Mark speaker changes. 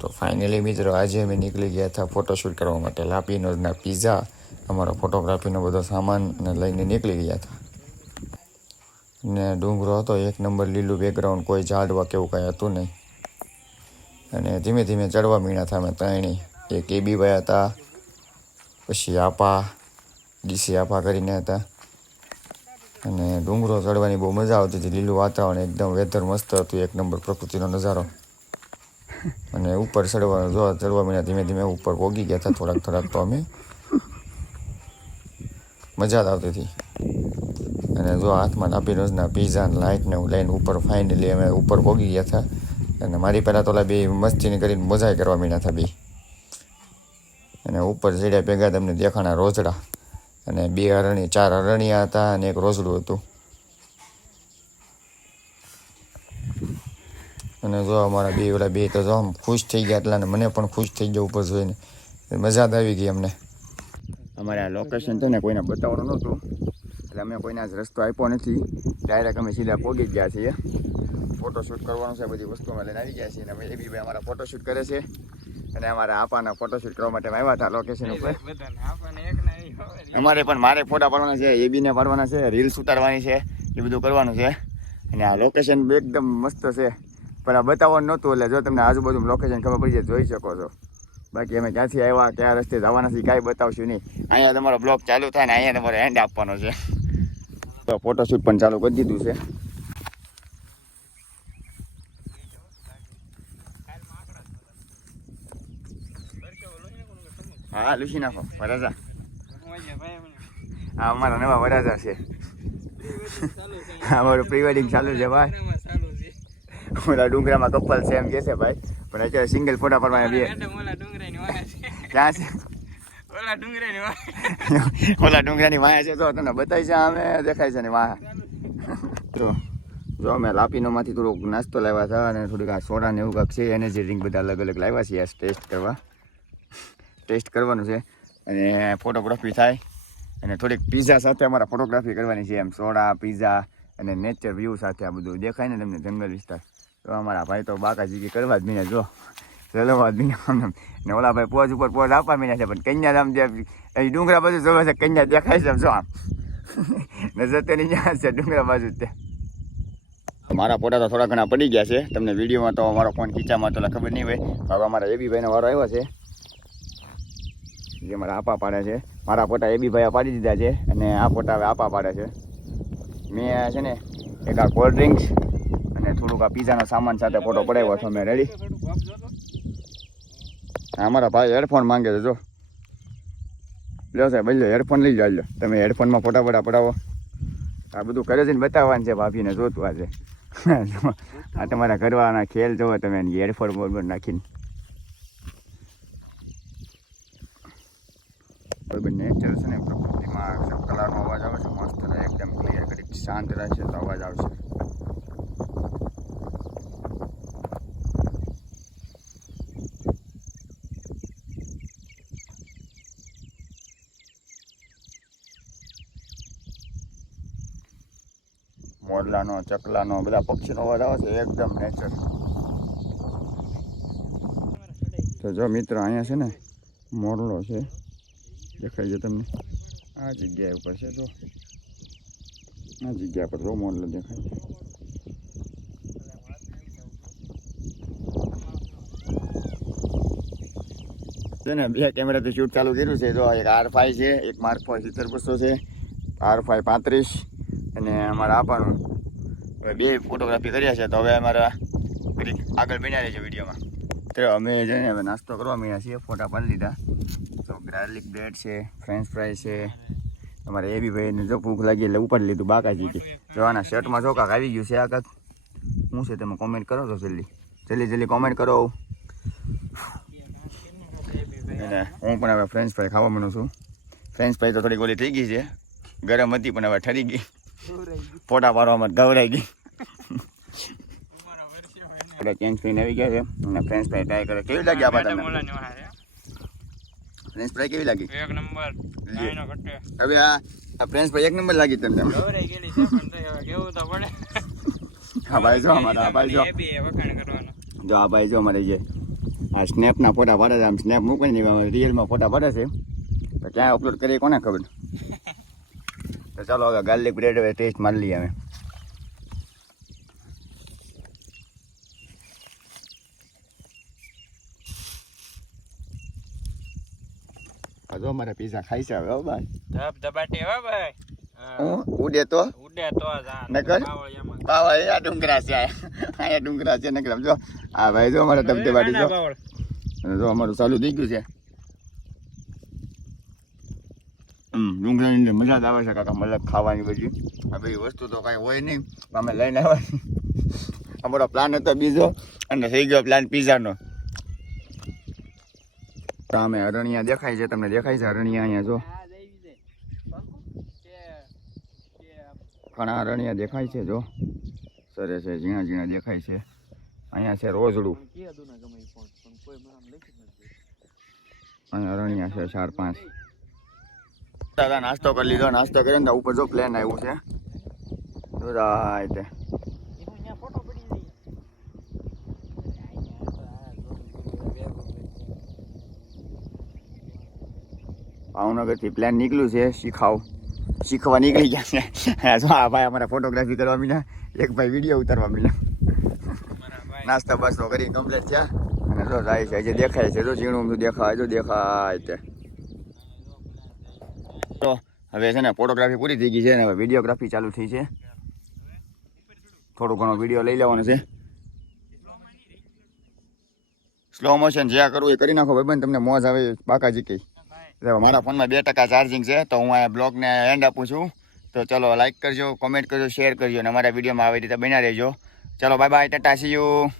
Speaker 1: તો ફાઇનલી મિત્રો, આજે અમે નીકળી ગયા હતા ફોટોશૂટ કરવા માટે લાપીનોઝના પીઝા અમારો ફોટોગ્રાફીનો બધો સામાન લઈને નીકળી ગયા હતા. ને ડુંગરો હતો, એક નંબર લીલું બેકગ્રાઉન્ડ કોઈ ઝાડવા કેવું કાંઈ હતું નહીં. અને ધીમે ધીમે ચડવા મીણા હતા અમે ત્રણેય. એક એબી ભાઈ હતા, પછી આપા, ડીસી આપા કરીને હતા. અને ડુંગરો ચડવાની બહુ મજા આવતી હતી, લીલું વાતાવરણ, એકદમ વેધર મસ્ત હતું, એક નંબર પ્રકૃતિનો નજારો. અને ઉપર ચડવાનું જો ચડવા મીના ધીમે ધીમે ઉપર પોગી ગયા હતા થોડાક થોડાક તો અમે. મજા જ આવતી હતી. અને જો હાથમાં નાપી રોજના પીઝા ને લાઇટ ને લઈને ઉપર ફાઇનલી અમે ઉપર પોગી ગયા હતા. અને મારી પહેલાં તો બે મસ્તીની કરીને મજા કરવા મીના હતા બે. અને ઉપર ચડ્યા ભેગા તમને દેખાણા રોજડા. અને બે અરણી ચાર અરણિયા હતા અને એક રોજડું હતું. અને જો અમારા બે ઓલા બે તો આમ ખુશ થઈ ગયા એટલા ને મને પણ ખુશ થઈ ગયા ઉપર જોઈને. મજા જ આવી ગઈ અમને. અમારે આ લોકેશન છે ને કોઈને બતાવવાનું નહોતું. એટલે અમે કોઈને આજ રસ્તો આપ્યો નથી. ડાયરેક્ટ અમે સીધા પહોંચી ગયા છીએ. ફોટોશૂટ કરવાનું છે બધી વસ્તુ અમે લઈને આવી ગયા છીએ. અને એ બી ભાઈ અમારા ફોટોશૂટ કરે છે. અને અમારા આપાના ફોટોશૂટ કરવા માટે આવ્યા હતા લોકેશન ઉપર. અમારે પણ મારે ફોટા પાડવાના છે, એ બીને પાડવાના છે રીલ્સ ઉતારવાની છે, એ બધું કરવાનું છે. અને આ લોકેશન એકદમ મસ્ત છે. પણ આ બતાવવાનું નહોતું એટલે જો તમને આજુબાજુ લોકેશન ખબર પડી જાય જોઈ શકો છો. બાકી અમે ક્યાંથી આવ્યા, કયા રસ્તે જવાના છીએ, કાંઈ બતાવશું નહીં. અહીંયા તમારો બ્લોગ ચાલુ થાય ને અહીંયા તમારે એન્ડ આપવાનો છે. તો ફોટોશૂટ પણ ચાલુ કરી દીધું છે. હા લુસી નાખો, વરાજા. હા, અમારા નવા વરાજા છે. અમારું પ્રી વેડિંગ ચાલુ છે, ભાઈ. ઓલા ડુંગરામાં કપલ છે એમ કે છે ભાઈ પણ અત્યારે સિંગલ ફોટા પડવાના બે ક્યાં છે ઓલા ડુંગરાની વાયા છે તો તને બતાવી છે અમે દેખાય છે ને વાહ તો જો અમે લાપીનોમાંથી થોડુંક નાસ્તો લાવ્યા હતા અને થોડીક આ સોડા ને એવું કાંક છે એનર્જી ડ્રિંક બધા અલગ અલગ લાવ્યા છે આ ટેસ્ટ કરવા ટેસ્ટ કરવાનું છે અને ફોટોગ્રાફી થાય અને થોડીક પીઝા સાથે અમારા ફોટોગ્રાફી કરવાની છે એમ સોડા પીઝા અને નેચર વ્યૂ સાથે આ બધું દેખાય ને તમને જંગલ વિસ્તાર તો અમારા ભાઈ તો બાકાજી કરવા જ મીને જો. ચલવા જ મીને. ને ઓલા ભાઈ પોજ ઉપર પોજ આપવા મીને છે, પણ કન્યા આમ જે અહીં ડુંગરા બાજુ જોવે છે, કન્યા દેખાય છે જો આમ. નજર તેની જ્યાં છે, ડુંગરા બાજુ તે. મારા ફોટા તો થોડા ઘણા પડી ગયા છે. તમને વિડીયોમાં તો મારો ફોન ખીચામાં તો ખબર નહીં હોય. હવે અમારા એબી ભાઈનો વારો આવ્યો છે. જે મારા આપા પાડે છે. મારા ફોટા એબી ભાઈ પાડી દીધા છે અને આ ફોટા હવે આપા પાડે છે. મેં છે ને એક આ કોલ્ડ ડ્રિંક્સ અને થોડુંક આ પીઝાનો સામાન સાથે ફોટો પડાવ્યો છો મેં. રેડી અમારા ભાઈ હેડફોન માંગે છે, જો. લ્યો સાહેબ લો હેડફોન લઈ જાઓ તમે હેડફોનમાં ફોટા ફોટા પડાવો. આ બધું કરે છે ને બતાવવાનું છે, ભાભીને જોતું આજે આ તમારા ઘરવાળાના ખેલ જોવો તમે હેડફોન બરોબર નાખીને. બરોબર નેચર છે ને પ્રકૃતિમાં કલાનો અવાજ આવે છે, મસ્ત એકદમ ક્લિયર કરી શાંત રહેશે તો અવાજ આવશે. મોરલાનો ચકલાનો, બધા પક્ષીનો અવાજ આવે છે, એકદમ નેચર તો જો મિત્ર, અહીંયા છે ને, મોરલો છે. દેખાય છે તમને? આ જગ્યા ઉપર છે, જો. આ જગ્યા પર જો મોરલો દેખાય. છે ને, બે કેમેરાથી શૂટ ચાલુ કર્યું છે. જો, એક આર ફાઈવ છે, એક માર્ક ફાઈવ સિત્તેર બસો છે આર ફાઈવ પાંત્રીસ, અને અમારા આપવાનું હવે બે ફોટોગ્રાફી કર્યા છે, તો હવે અમારા આગળ બન્યા રહેશે વિડીયોમાં. તો અમે છે ને હવે નાસ્તો કરવા માંડ્યા છીએ, ફોટા પાડી લીધા. તો ગાર્લિક બ્રેડ છે ફ્રેન્ચ ફ્રાય છે. અમારે એ બી ભાઈને જો ભૂખ લાગી એટલે ઉપાડી લીધું બાકાજી કે. જો આના શર્ટમાં જો કાંક આવી ગયું છે આ કાંક. શું છે તમે કોમેન્ટ કરો તો જલ્દી. જલ્દી જલ્દી કોમેન્ટ કરો. અને હું પણ હવે ફ્રેન્ચ ફ્રાય ખાવા માંડું છું. ફ્રેન્ચ ફ્રાય તો થોડી ઓલી થઈ ગઈ છે. ગરમ હતી પણ હવે ઠરી ગઈ. ફોટા પાડવામાં ગવરાઈ ગઈ. આપણે ચેન્જ કરીને આવી ગયા છે. અને ફ્રેન્ચ ફ્રાય ટ્રાય કરે. કેવી લાગી આપા તમને ફ્રેન્ચ ફ્રાય કેવી લાગી?
Speaker 2: એક નંબર.
Speaker 1: હવે આ ફ્રેન્ચ ફ્રાય એક નંબર લાગી તમને
Speaker 2: ગવરાઈ ગયેલી છે પણ હવે કેવું તો પડે.
Speaker 1: હા ભાઈ જો અમારા આ ભાઈ જો.
Speaker 2: એ બી વખાણ કરવાનો.
Speaker 1: જો આ ભાઈ જો અમારે જે આ સ્નેપના ફોટા પાડે છે. આમ સ્નેપ મૂકે ને રિયલમાં ફોટા પાડે છે. તો ક્યાં અપલોડ કરીએ કોને ખબર? તો ચાલો હવે ગાર્લિક બ્રેડ હવે ટેસ્ટ માની લઈએ અમે. જો અમારે પીઝા ખાઈ છે હવે હો ભાઈ.
Speaker 2: ધબ ધબાટી હો ભાઈ.
Speaker 1: ઉડે તો?
Speaker 2: ઉડે તો
Speaker 1: નકર? બાવા એ આ ડુંગરા છે આ. ડુંગરા છે ને જો આ ભાઈ જો અમારે ધબધબાટી જો. જો અમારું ચાલુ થઈ ગયું છે. ડુંગળાની મજા જ આવે છે કાકા મતલબ ખાવાની બધી. આ બધી વસ્તુ તો કાંઈ હોય નહીં. અમે લઈને આવ્યા અમારો પ્લાન હતો બીજો, અને થઈ ગયો પ્લાન પીઝાનો. સામે અરણિયા દેખાય છે, તમને દેખાય છે અરણિયા અહીંયા, જો. ઘણા અરણિયા દેખાય છે, જો. સરે છે, ઝીણા ઝીણા દેખાય છે. અહીંયા છે રોજડું. અહીંયા અરણિયા છે ચાર પાંચ. દાદા નાસ્તો કરી લીધો, નાસ્તો કરીને તો ઉપર જો પ્લેન આવ્યું છે. રાઈટ ભાવનગરથી પ્લાન નીકળ્યું છે, શીખાવ. શીખવા નીકળી ગયા છે. આ ભાઈ અમારે ફોટોગ્રાફી કરવા મીના, એક ભાઈ વીડિયો ઉતારવા મીના. નાસ્તા બાસ્તો કરી કમ્પ્લેટ થયા. અને જો જાય છે જે દેખાય છે. જો ઝીણું દેખાય જો દેખાય તે. તો હવે છે ને ફોટોગ્રાફી પૂરી થઈ ગઈ છે ને હવે વિડીયોગ્રાફી ચાલુ થઈ છે. થોડો ઘણો વીડિયો લઈ લેવાનો છે. સ્લો મોશન જ્યાં કરવું એ કરી નાખો ભાઈ તમને મોજ આવે બાકાજી કઈ. મારા ફોનમાં બે ટકા ચાર્જિંગ છે, તો હું આ બ્લોગને એન્ડ આપું છું. તો ચલો લાઈક કરજો કોમેન્ટ કરજો શેર કરજો અને અમારા વિડીયોમાં આવી રીતે બન્યા રહેજો. ચલો bye bye tata see you